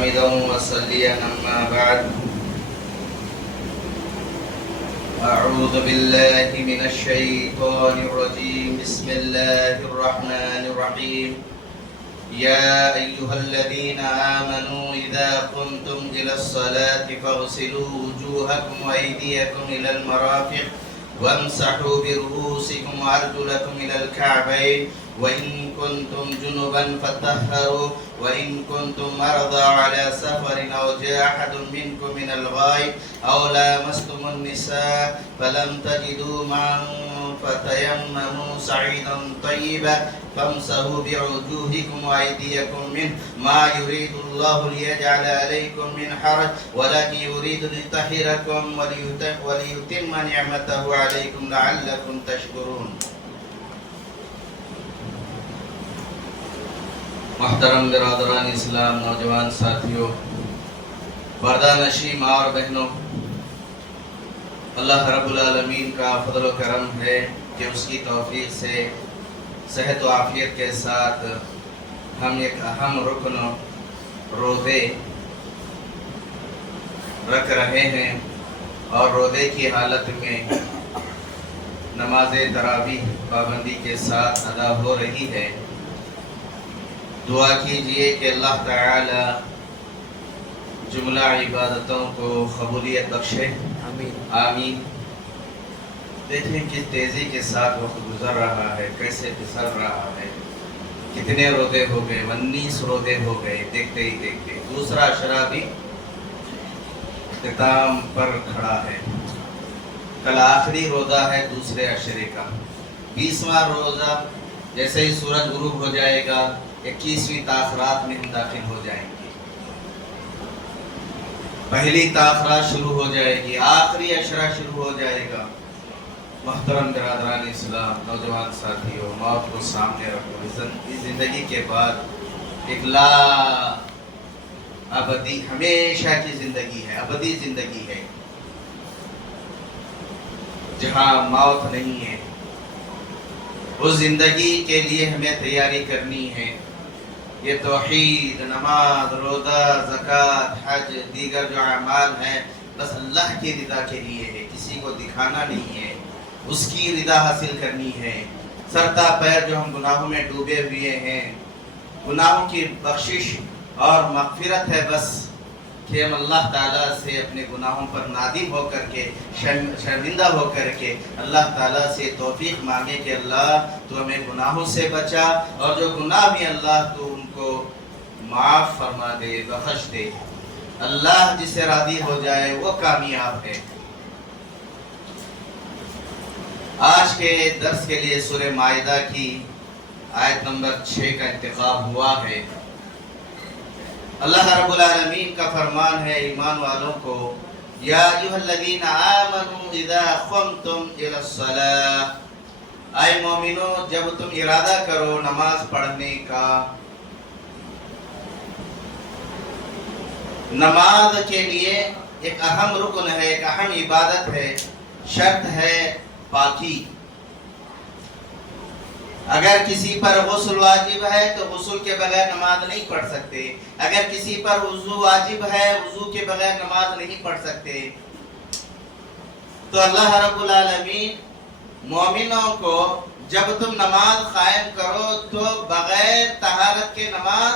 حامدا وصليا أما بعد أعوذ بالله من الشيطان الرجيم بسم الله الرحمن الرحيم يا أيها الذين آمنوا إذا قمتم إلى الصلاة فاغسلوا وجوهكم وأيديكم إلى المرافق وامسحوا برؤوسكم وأرجلكم إلى الكعبين وإن كنتم جنبا فطهروا وإن كنتم مرضى على سفر أو جاء أحد منكم من الغائط أو لامستم النساء فلم تجدوا ماء فتيمموا صعيدا طيبا فامسحوا بوجوهكم وأيديكم منه ما يريد الله ليجعل عليكم من حرج ولكن يريد ليطهركم وليتم نعمته عليكم لعلكم تشكرون. محترم برادران اسلام، نوجوان ساتھیوں، پردہ نشی ماں اور بہنوں، اللہ رب العالمین کا فضل و کرم ہے کہ اس کی توفیق سے صحت و عافیت کے ساتھ ہم ایک اہم رکن روزے رکھ رہے ہیں اور روزے کی حالت میں نماز تراویح پابندی کے ساتھ ادا ہو رہی ہے. دعا کیجئے کہ اللہ تعالی جملہ عبادتوں کو قبولیت بخشے. آمین. دیکھیں کس تیزی کے ساتھ وقت گزر رہا ہے، کیسے پھسل رہا ہے. کتنے روزے ہو گئے؟ 19 روزے ہو گئے دیکھتے ہی دیکھتے. دوسرا اشرا بھی اختتام پر کھڑا ہے. کل آخری روزہ ہے دوسرے اشرے کا. 20واں روزہ جیسے ہی سورج غروب ہو جائے گا 21ویں تاخرات میں ہم داخل ہو جائیں گے. پہلی تاخرات شروع ہو جائے گی، آخری اشرا شروع ہو جائے گا. محترم برادران اسلام، نوجوان ساتھیوں، موت کو سامنے رکھو. اس زندگی کے بعد ایک لا ابدی ہمیشہ کی زندگی ہے، ابدی زندگی ہے جہاں موت نہیں ہے. اس زندگی کے لیے ہمیں تیاری کرنی ہے. یہ توحید، نماز، روزہ، زکوٰۃ، حج، دیگر جو اعمال ہیں بس اللہ کی رضا کے لیے ہے، کسی کو دکھانا نہیں ہے، اس کی رضا حاصل کرنی ہے. سرتا پیر جو ہم گناہوں میں ڈوبے ہوئے ہیں، گناہوں کی بخشش اور مغفرت ہے بس کہ ہم اللہ تعالیٰ سے اپنے گناہوں پر نادم ہو کر کے، شرمندہ ہو کر کے اللہ تعالیٰ سے توفیق مانگے کہ اللہ تو ہمیں گناہوں سے بچا، اور جو گناہ بھی اللہ تو ان کو معاف فرما دے، بخش دے. اللہ جس سے راضی ہو جائے وہ کامیاب ہے. آج کے درس کے لیے سورہ مائدہ کی آیت نمبر 6 کا انتخاب ہوا ہے. اللہ رب العالمین کا فرمان ہے ایمان والوں کو، یا ایھا الذین آمنوا اذا قمتم الی الصلاۃ، اے مومنو جب تم ارادہ کرو نماز پڑھنے کا. نماز کے لیے ایک اہم رکن ہے، ایک اہم عبادت ہے، شرط ہے پاکی. اگر کسی پر غسل واجب ہے تو غسل کے بغیر نماز نہیں پڑھ سکتے. اگر کسی پر وضو واجب ہے، وضو کے بغیر نماز نہیں پڑھ سکتے. تو اللہ رب العالمین مومنوں کو جب تم نماز قائم کرو تو بغیر طہارت کے نماز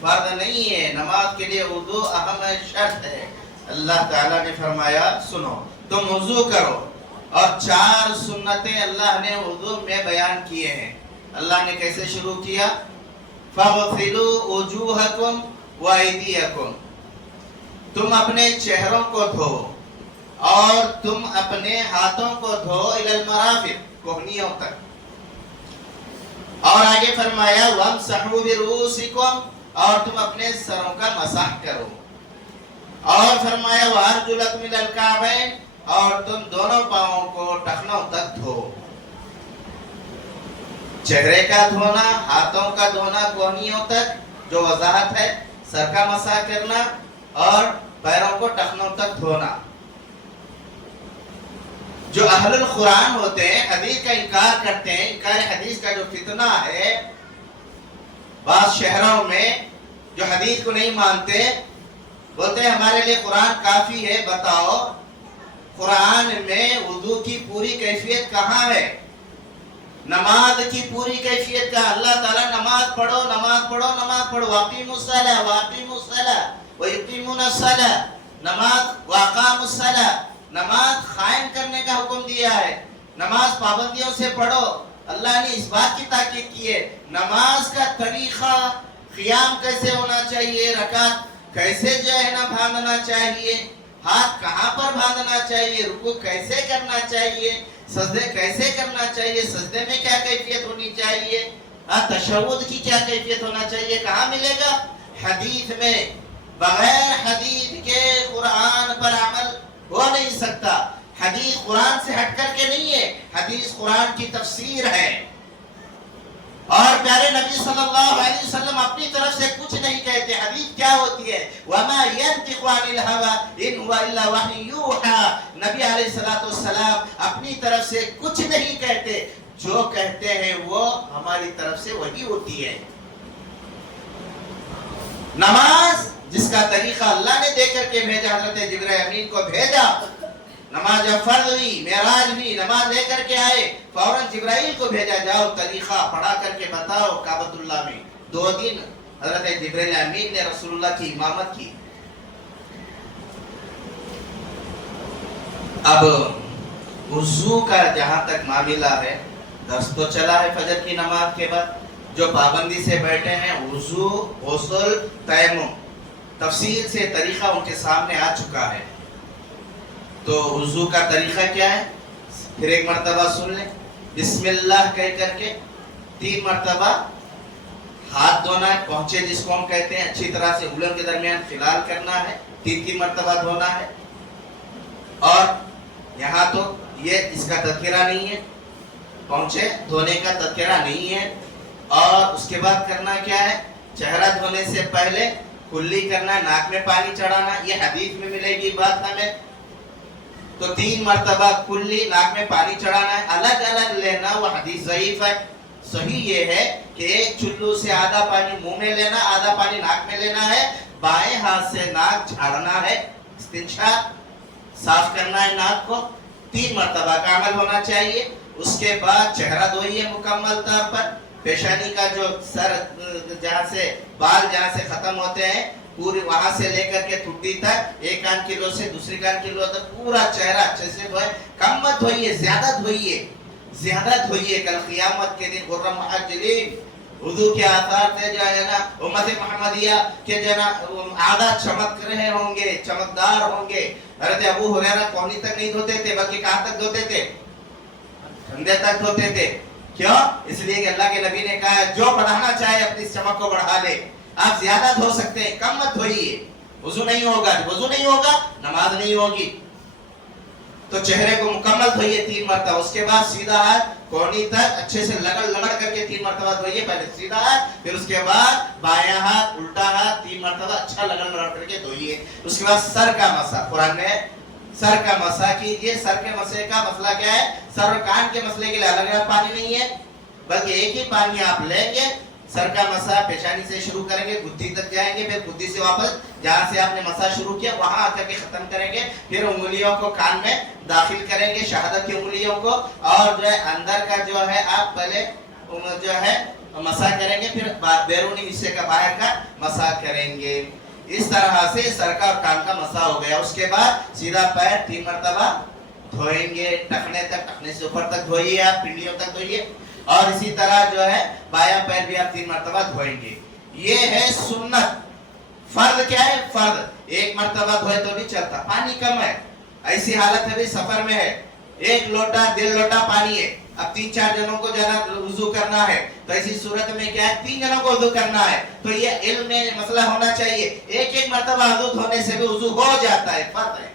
فرض نہیں ہے. نماز کے لیے وضو اہم شرط ہے. اللہ تعالیٰ نے فرمایا سنو تم وضو کرو، اور 4 سنتیں اللہ نے وضو میں بیان کیے ہیں. اللہ نے کیسے شروع کیا؟ فَاغْسِلُوا وُجُوهَكُمْ وَأَيْدِيَكُمْ، تم اپنے چہروں کو دھو اور تم اپنے ہاتھوں کو دھو اِلَى الْمَرَافِقِ، کوہنیوں تک. اور آگے فرمایا وَامْسَحُوا بِرُؤُوسِكُمْ، اور تم اپنے سروں کا مسح کرو. اور فرمایا وَأَرْجُلَكُمْ إِلَى الْكَعْبَيْنِ، اور تم دونوں پاؤں کو ٹخنوں تک دھو. چہرے کا دھونا، ہاتھوں کا دھونا کوہنیوں تک جو وضاحت ہے، سر کا مسح کرنا اور پیروں کو ٹخنوں تک دھونا. جو اہل القرآن ہوتے ہیں، حدیث کا انکار کرتے ہیں، انکار حدیث کا جو فتنہ ہے بعض شہروں میں جو حدیث کو نہیں مانتے بولتے ہیں ہمارے لیے قرآن کافی ہے. بتاؤ قرآن میں وضو کی پوری کیفیت کہاں ہے؟ نماز کی پوری کیفیت کا اللہ تعالیٰ نماز پڑھو نماز پڑھو نماز پڑھو واقیموا الصلاۃ واقیموا الصلاۃ ویقیمون الصلاۃ نماز واقاموا الصلاۃ نماز قائم کرنے کا حکم دیا ہے. نماز پابندیوں سے پڑھو. اللہ نے اس بات کی تاکید کی ہے نماز کا طریقہ قیام کیسے ہونا چاہیے, رکعت کیسے جو ہے نا باندھنا چاہیے, ہاتھ کہاں پر باندھنا چاہیے, رکوع کیسے کرنا چاہیے, سجدے کیسے کرنا چاہیے, سجدے میں کیا کیفیت ہونی چاہیے, تشہد کی کیا کیفیت ہونا چاہیے, کہاں ملے گا؟ حدیث میں. بغیر حدیث کے قرآن پر عمل ہو نہیں سکتا. حدیث قرآن سے ہٹ کر کے نہیں ہے, حدیث قرآن کی تفسیر ہے. اور پیارے نبی صلی اللہ علیہ وسلم اپنی طرف سے کچھ نہیں کہتے. حدیث کیا ہوتی ہے؟ وَمَا يَنْطِقُ عَنِ الْهَوَىٰ إِنْ هُوَ إِلَّا وَحْيٌ يُوحَىٰ. نبی علیہ السلام اپنی طرف سے کچھ نہیں کہتے, جو کہتے ہیں وہ ہماری طرف سے وحی ہوتی ہے. نماز جس کا طریقہ اللہ نے دے کر کے بھیجا, حضرت جبرائیل امین کو بھیجا, نماز جب فرض ہوئی, معراج ہوئی, نماز لے کر کے آئے, فوراً جبرائیل کو بھیجا, جاؤ طریقہ پڑھا کر کے بتاؤ کعبۃ اللہ میں. 2 دن حضرت جبرائیل امین نے رسول اللہ کی امامت کی. اب وضو کا جہاں تک معاملہ ہے, درس تو چلا ہے فجر کی نماز کے بعد, جو پابندی سے بیٹھے ہیں وضو, غسل, تیمم, تفصیل سے طریقہ ان کے سامنے آ چکا ہے. تو وضو کا طریقہ کیا ہے؟ پھر ایک مرتبہ سن لیں. بسم اللہ کہہ کر کے 3 مرتبہ ہاتھ دھونا ہے, پہنچے جس کو ہم کہتے ہیں, اچھی طرح سے انگلیوں کے درمیان خلال کرنا ہے, 3 مرتبہ دھونا ہے. اور یہاں تو یہ اس کا تذکرہ نہیں ہے, پہنچے دھونے کا تذکرہ نہیں ہے. اور اس کے بعد کرنا کیا ہے؟ چہرہ دھونے سے پہلے کلی کرنا ہے, ناک میں پانی چڑھانا. یہ حدیث میں ملے گی بات ہمیں. تو 3 مرتبہ کلی ناک میں پانی چڑھانا ہے. الگ الگ لینا وہ حدیث ضعیف ہے. صحیح یہ ہے کہ ایک چلو سے آدھا پانی منہ میں لینا, آدھا پانی ناک میں لینا ہے, بائیں ہاتھ سے ناک جھاڑنا ہے, استنشاق صاف کرنا ہے ناک کو. 3 مرتبہ کا عمل ہونا چاہیے. اس کے بعد چہرہ دھوئیے مکمل طور پر, پیشانی کا جو سر جہاں سے بال جہاں سے ختم ہوتے ہیں پوری وہاں سے لے کر کے ٹھڈی تک, ایک کان کلو سے دوسری کان کلو تک پورا چہرہ اچھے سے دھوئے. کم مت دھوئیے, زیادہ دھوئیے, زیادہ دھوئیے. کل قیامت کے دن غر محجلین وضو کے آثار سے جو ہے نا امت محمدیہ کے جو ہے نا عادت چمک رہے ہوں گے, چمکدار ہوں گے. حضرت ابو ہریرہ کونی تک نہیں دھوتے تھے, بلکہ کہاں تک دھوتے تھے؟ کندھے تک دھوتے تھے. کیوں؟ اس لیے کہ اللہ کے نبی نے کہا جو بڑھانا چاہے اپنی چمک کو بڑھا لے. آپ زیادہ دھو سکتے ہیں, کم مت دھوئیے. وضو نہیں ہوگا, وضو نہیں ہوگا نماز نہیں ہوگی. تو چہرے کو مکمل دھوئیے 3 مرتبہ. اس کے بعد سیدھا ہاتھ کونی تک اچھے سے لگڑ کر کے 3 مرتبہ دھوئیے. پہلے سیدھا ہاتھ, پھر اس کے بعد بایاں ہاتھ, الٹا ہاتھ 3 مرتبہ اچھا لگڑ کر کے دھوئیے. اس کے بعد سر کا مسح, قرآن میں سر کا مسح کیجیے. سر کے مسح کا مسئلہ کیا ہے؟ سر اور کان کے مسئلے کے لیے الگ پانی نہیں ہے, بلکہ ایک ہی پانی آپ لیں گے. سر کا مسح پیشانی سے شروع کریں گے, گدھی تک جائیں گے, پھر گدھی سے واپس جہاں سے آپ نے مسح شروع کیا وہاں آ کر کے ختم کریں گے. پھر انگلیوں کو کان میں داخل کریں گے, شہادت کی انگلیوں کو, اور جو ہے اندر کا جو ہے آپ پہلے جو ہے مسح کریں گے, پھر بیرونی حصے کا باہر کا مسح کریں گے. اس طرح سے سر کا اور کان کا مسح ہو گیا. اس کے بعد سیدھا پیر 3 مرتبہ دھوئیں گے, ٹخنے تک, ٹخنے سے اوپر تک دھوئیے, آپ پنڈلیوں تک دھوئیے. اور اسی طرح جو ہے بایاں پیر بھی آپ 3 مرتبہ دھوئیں گے. یہ ہے سنت. فرض کیا ہے؟ فرض 1 مرتبہ دھوئے تو بھی چلتا, پانی کم ہے, ایسی حالت ہے بھی سفر میں ہے, 1 لوٹا 1.5 لوٹا پانی ہے, اب 3-4 جنوں کو جو ہے وضو کرنا ہے, تو ایسی صورت میں کیا ہے 3 جنوں کو وضو کرنا ہے. تو یہ علم میں مسئلہ ہونا چاہیے. 1 مرتبہ وضو دھونے سے بھی وضو ہو جاتا ہے, فرض ہے.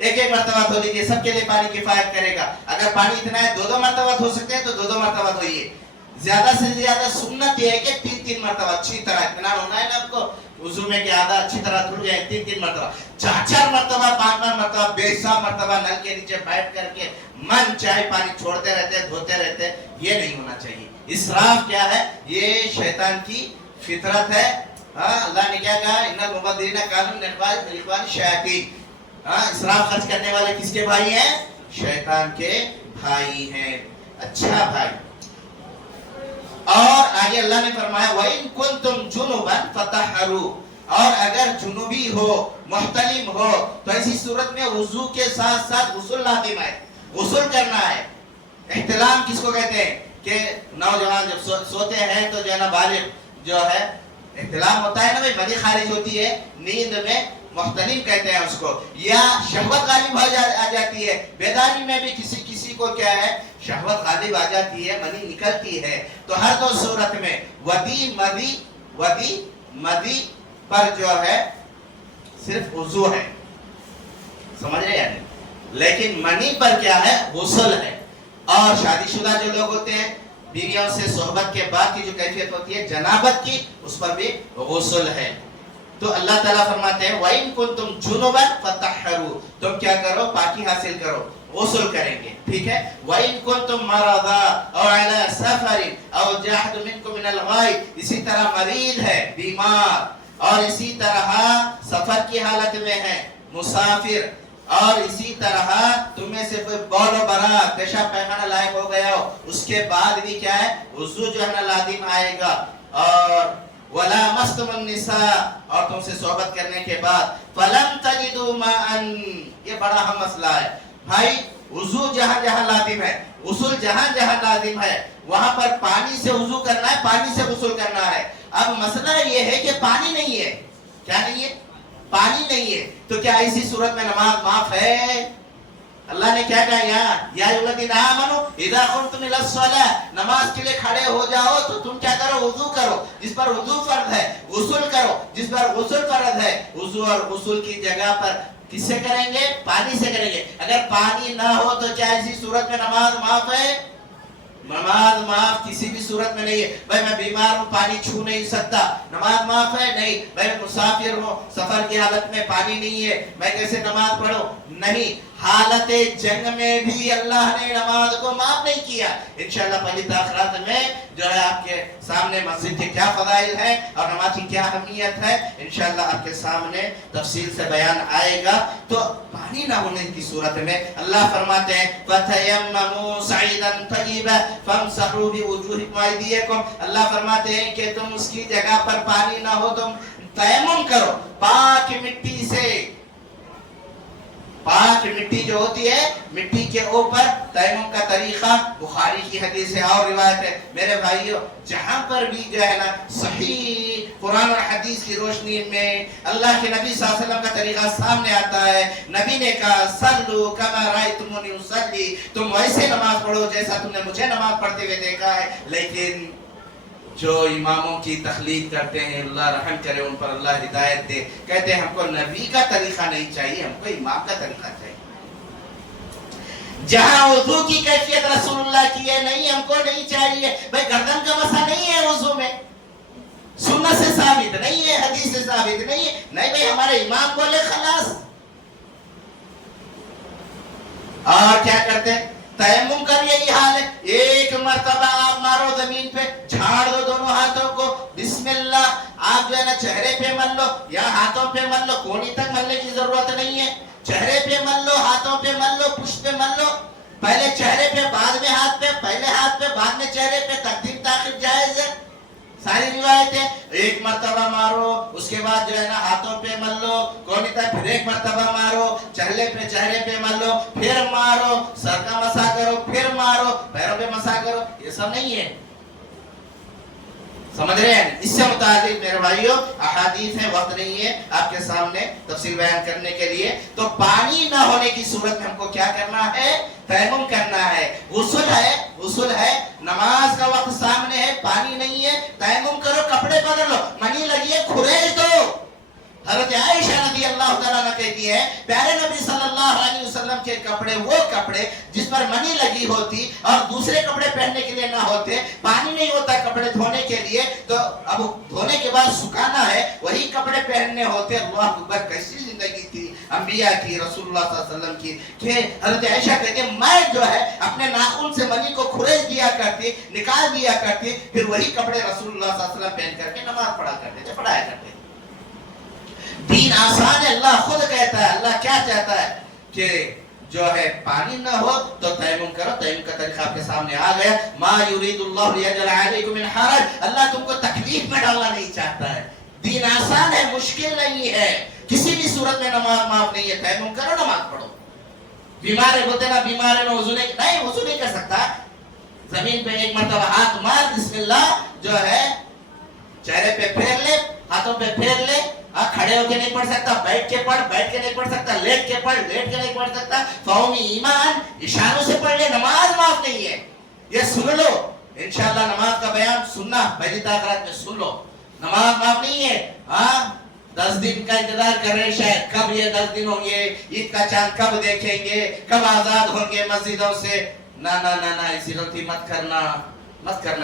1 مرتبہ دھو لیجیے, سب کے لیے پانی کفایت کرے گا. اگر پانی اتنا ہے 2 مرتبہ دھو سکتے ہیں تو 2 مرتبہ دھوئیے. زیادہ سے زیادہ سنت یہ ہے کہ 3 مرتبہ اچھی طرح اطمینان ہونا ہے نا آپ کو وضو میں کہ آدھا اچھی طرح دھل جائے. 3 مرتبہ, 4 مرتبہ, 5 مرتبہ, 100 مرتبہ نل کے نیچے بیٹھ کر کے من چاہے پانی چھوڑتے رہتے, دھوتے رہتے, یہ نہیں ہونا چاہیے. اسراف کیا ہے؟ یہ شیطان کی فطرت ہے. ہاں اللہ نے کیا کہا ان المبذرین کانوا من اخوان الشیاطین. ہاں اسراف خرچ کرنے والے کس کے بھائی ہیں؟ شیطان کے بھائی ہیں. اچھا بھائی. اور آگے اللہ نے فرمایا وَإِن كُنتُمْ جُنُبًا فَطَهَّرُوا. اور اگر جنوبی ہو محتلم ہو تو ایسی صورت میں وضو کے ساتھ ساتھ غسل لازم ہے. غسل کرنا ہے. احتلام کس کو کہتے ہیں کہ نوجوان جب سوتے ہیں تو جو ہے نا بالغ جو ہے احتلام ہوتا ہے نا بھائی منی خارج ہوتی ہے نیند میں محتلم کہتے ہیں اس کو. یا شہوت غالب آ جاتی ہے بیداری میں بھی کسی کو کیا ہے شہوت غالب آ جاتی ہے منی نکلتی ہے. تو ہر دو صورت میں ودی مدی پر جو ہے صرف وضو ہے سمجھ رہے ہیں لیکن منی پر کیا ہے غسل ہے. اور شادی شدہ جو لوگ ہوتے ہیں بیویوں سے صحبت کے بعد کی جو کیفیت ہوتی ہے جنابت کی اس پر بھی غسل ہے. تو اللہ تعالیٰ فرماتے ہیں وَإِن كُنتُمْ جُنُبًا فَطَهَّرُوا. تم کیا کرو پاکی حاصل کرو غسل کریں گے. ٹھیک ہے. وَإِن كُنتُمْ مَرَضَىٰ أَوْ عَلَىٰ سَفَرٍ أَوْ جَاءَ أَحَدٌ مِّنكُم مِّنَ الْغَائِطِ. اسی طرح مریض ہے بیمار اور اسی طرح سفر کی حالت میں ہے مسافر اور اسی طرح تم میں سے کوئی بول و برات پیشاب پیخانہ لائق ہو گیا ہو اس کے بعد بھی کیا ہے وضو جو ہے نا لازم آئے گا. اور وَلَامَسْتُمُ النِّسَاءَ اور تم سے صحبت کرنے کے بعد فَلَمْ تَجِدُوا مَاءً. یہ بڑا اہم مسئلہ ہے بھائی. وضو جہاں جہاں لازم ہے غسل جہاں جہاں لازم ہے وہاں پر پانی سے وضو کرنا ہے پانی سے غسل کرنا ہے. اب مسئلہ یہ ہے کہ پانی نہیں ہے. کیا نہیں ہے؟ پانی نہیں ہے. تو کیا اسی صورت میں نماز معاف ہے؟ اللہ نے کیا کہا یا الذین آمنوا اذا قمتم الی الصلاۃ. نماز کے لیے کھڑے ہو جاؤ تو تم کیا کرو وضو کرو. جس پر وضو فرض ہے غسل کرو. جس پر غسل فرض ہے وضو اور غسل کی جگہ پر کس سے کریں گے؟ پانی سے کریں گے. اگر پانی نہ ہو تو کیا اسی صورت میں نماز معاف ہے؟ نماز معاف کسی بھی صورت میں نہیں ہے. بھائی میں بیمار ہوں پانی چھو نہیں سکتا نماز معاف ہے؟ نہیں. بھائی مسافر ہوں سفر کی حالت میں پانی نہیں ہے میں کیسے نماز پڑھوں؟ نہیں. حالت جنگ میں بھی اللہ نے نماز کو معاف نہیں کیا. انشاءاللہ پہلی تاخرات میں جو ہے آپ کے سامنے مسجد کے کیا فضائل ہیں اور نماز کی کیا اہمیت ہے انشاءاللہ آپ کے سامنے تفصیل سے بیان آئے گا. تو پانی نہ ہونے کی صورت میں اللہ فرماتے ہیں فَتَيَمَّمُوا صَعِيدًا طَيِّبًا فَامْسَحُوا بِوُجُوهِكُمْ وَأَيْدِيَكُمْ. اللہ فرماتے ہیں کہ تم اس کی جگہ پر پانی نہ ہو تم تیمم کرو پاک مٹی سے. پاک مٹی جو ہوتی ہے مٹی کے اوپر تیمم کا طریقہ بخاری کی حدیث ہے اور روایت ہے. میرے بھائیو جہاں پر بھی جو ہے نا صحیح قرآن اور حدیث کی روشنی میں اللہ کے نبی صلی اللہ علیہ وسلم کا طریقہ سامنے آتا ہے. نبی نے کہا صلو کما رأیتمونی اصلی. تم ویسے نماز پڑھو جیسا تم نے مجھے نماز پڑھتے ہوئے دیکھا ہے. لیکن جو اماموں کی تخلیق کرتے ہیں اللہ رحم کرے ان پر اللہ ہدایت دے کہتے ہیں ہم کو نبی کا طریقہ نہیں چاہیے ہم کو امام کا طریقہ چاہیے. جہاں وضو کی کیفیت رسول اللہ کی ہے نہیں ہم کو نہیں چاہیے. بھائی گردن کا مسا نہیں ہے وضو میں سنت سے ثابت نہیں ہے حدیث سے ثابت نہیں ہے. نہیں بھائی ہمارے امام بولے خلاص. اور کیا کرتے ہیں تیمم کر یہی حال ہے. ایک مرتبہ آپ مارو زمین پہ جھاڑ دو دونوں ہاتھوں کو بسم اللہ. آپ جو ہے نا چہرے پہ مل لو یا ہاتھوں پہ مل لو کونی تک ملنے کی ضرورت نہیں ہے. چہرے پہ مل لو ہاتھوں پہ مل لو پشت پہ مل لو. پہلے چہرے پہ بعد میں ہاتھ پہ پہلے ہاتھ پہ بعد میں چہرے پہ تقدیم تاخیر جائز ہے. ساری روایتیں ایک مرتبہ مارو اس کے بعد جو ہے نا ہاتھوں پہ مل لو کونی تک پھر ایک مرتبہ مارو چہرے پہ مل لو پھر مارو سر کا مسا کرو پھر مارو پیروں پہ مسا کرو. یہ سب نہیں ہے. سمجھ رہے ہیں؟ اس سے متعلق میرے بھائیوں احادیث ہیں وقت نہیں ہے آپ کے سامنے تفصیل بیان کرنے کے لیے. تو پانی نہ ہونے کی صورت میں ہم کو کیا کرنا ہے؟ تیمم کرنا ہے. غسل ہے نماز کا وقت سامنے ہے پانی نہیں ہے تیمم کرو کپڑے بدل لو منی لگی ہے کھریج دو. حضرت عائشہ رضی اللہ تعالیٰ عنہ کہتی ہے پیارے نبی صلی اللہ علیہ وسلم کے کپڑے وہ کپڑے جس پر منی لگی ہوتی اور دوسرے کپڑے پہننے کے لیے نہ ہوتے پانی نہیں ہوتا کپڑے دھونے کے لیے تو اب دھونے کے بعد سکھانا ہے وہی کپڑے پہننے ہوتے. اللہ اکبر کیسی زندگی تھی انبیاء کی, رسول اللہ صلی اللہ علیہ وسلم کی, کہ حضرت عائشہ کہتے ہیں میں جو ہے اپنے ناخن سے منی کو کھریج دیا کرتی, نکال دیا کرتی, پھر وہی کپڑے رسول اللہ صلی اللہ علیہ وسلم پہن کر کے نماز پڑھا کرتے تھے, پڑھایا کرتے. دین آسان ہے. اللہ خود کہتا ہے, اللہ کیا چاہتا ہے کہ جو ہے پانی نہ ہو تو تیمم کرو. تیمم کا طریقہ آپ کے سامنے آ گیا. ما یرید اللہ لیجعل علیکم من حرج, اللہ تم کو تکلیف میں ڈالنا نہیں چاہتا ہے. دین آسان ہے, مشکل نہیں ہے. کسی بھی صورت میں نماز معاف نہیں ہے. تیمم کرو, نماز پڑھو. بیمار ہوتے نا, بیمار ہے وضو نہیں کر سکتا, زمین پہ ایک مرتبہ ہاتھ مار, بسم اللہ جو ہے چہرے پہ پھیر لے, ہاتھوں پہ پھیر لے. کھڑے ہو کے نہیں پڑھ سکتا, بیٹھ کے پڑھ, بیٹھ کے نہیں پڑھ سکتا, لیٹ کے پڑھ, لیٹ کے نہیں پڑھ سکتا. قومی ایمان اشاروں سے پڑھ لے, نماز معاف نہیں ہے. یہ سن لو انشاءاللہ, نماز کا بیان سننا پہلی تاخرات میں سن لو. نماز معاف نہیں ہے. 10 دن کا انتظار کر رہے شاید, کب یہ 10 دن ہوں گے, عید کا چاند کب دیکھیں گے, کب آزاد ہوں گے مسجدوں سے. نہ ایسی غلطی مت کرنا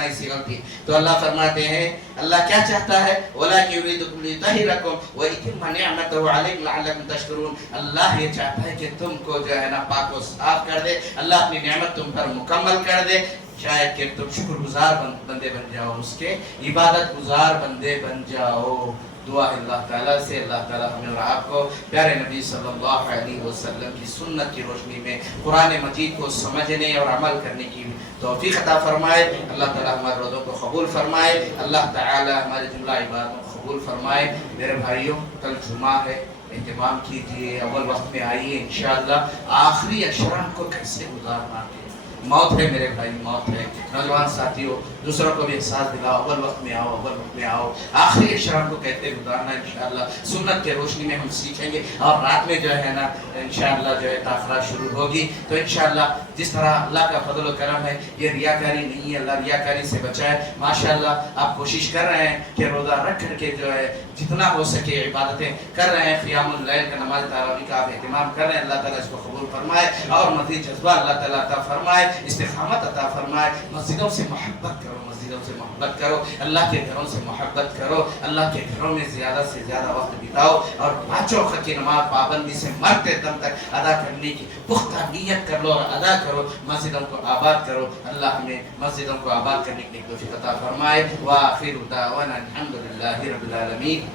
ایسی غلطی. تو اللہ فرماتے ہیں, اللہ کیا چاہتا ہے, وَلَكِنْ يُرِيدُكُمْ لِيُطَهِّرَكُمْ وَيُتِمَّ نِعْمَتَهُ عَلَيْكُمْ لَعَلَّكُمْ تَشْكُرُونَ. اللہ یہ چاہتا ہے کہ تم کو جو ہے نا پاک و صاف کر دے, اللہ اپنی نعمت تم پر مکمل کر دے, شاید کہ تم شکر گزار بندے بن جاؤ, اس کے عبادت گزار بندے بن جاؤ. دعا ہے اللہ تعالیٰ سے, اللہ تعالیٰ ہمیں اور آپ کو پیارے نبی صلی اللہ علیہ وسلم کی سنت کی روشنی میں قرآن مجید کو سمجھنے اور عمل کرنے کی توفیق عطا فرمائے. اللہ تعالیٰ ہمارے روزوں کو قبول فرمائے. اللہ تعالیٰ ہمارے جملہ عبادتوں کو قبول فرمائے. میرے بھائیوں, کل جمعہ ہے, اہتمام کیجیے, اول وقت میں آئیے انشاءاللہ. آخری اشرام کو کیسے گزارنا ہے, موت ہے میرے بھائی, موت ہے. نوجوان ساتھیوں, دوسروں کو بھی احساس دلاؤ, اول وقت میں آؤ, اول وقت میں آؤ. آخری اشرام کو کہتے گزارنا انشاءاللہ. سنت کے روشنی میں ہم سیکھیں گے, اور رات میں جو ہے نا انشاءاللہ جو ہے تاخرات شروع ہوگی. تو انشاءاللہ جس طرح اللہ کا فضل و کرم ہے, یہ ریاکاری نہیں ہے, اللہ ریاکاری سے بچائے. ماشاءاللہ آپ کوشش کر رہے ہیں کہ روزہ رکھ کر کے جو ہے جتنا ہو سکے عبادتیں کر رہے ہیں. قیام اللیل کا, نماز تراویح کا آپ اہتمام کر رہے ہیں. اللہ تعالیٰ اس کو قبول فرمائے اور مزید جذبہ اللہ تعالیٰ عطا فرمائے, استقامت عطا فرمائے. مسجدوں سے محبت کرو, مسجدوں سے محبت کرو, اللہ کے گھروں سے محبت کرو, اللہ کے گھروں میں زیادہ سے زیادہ وقت بتاؤ, اور 5 وقت کی نماز پابندی سے مرتے دم تک ادا کرنے کی پختہ نیت کر لو اور ادا کرو. مسجدوں کو آباد کرو. اللہ ہمیں مسجدوں کو آباد کرنے کی توفیق عطا فرمائے. وآخر دعوانا الحمد للہ رب العالمین.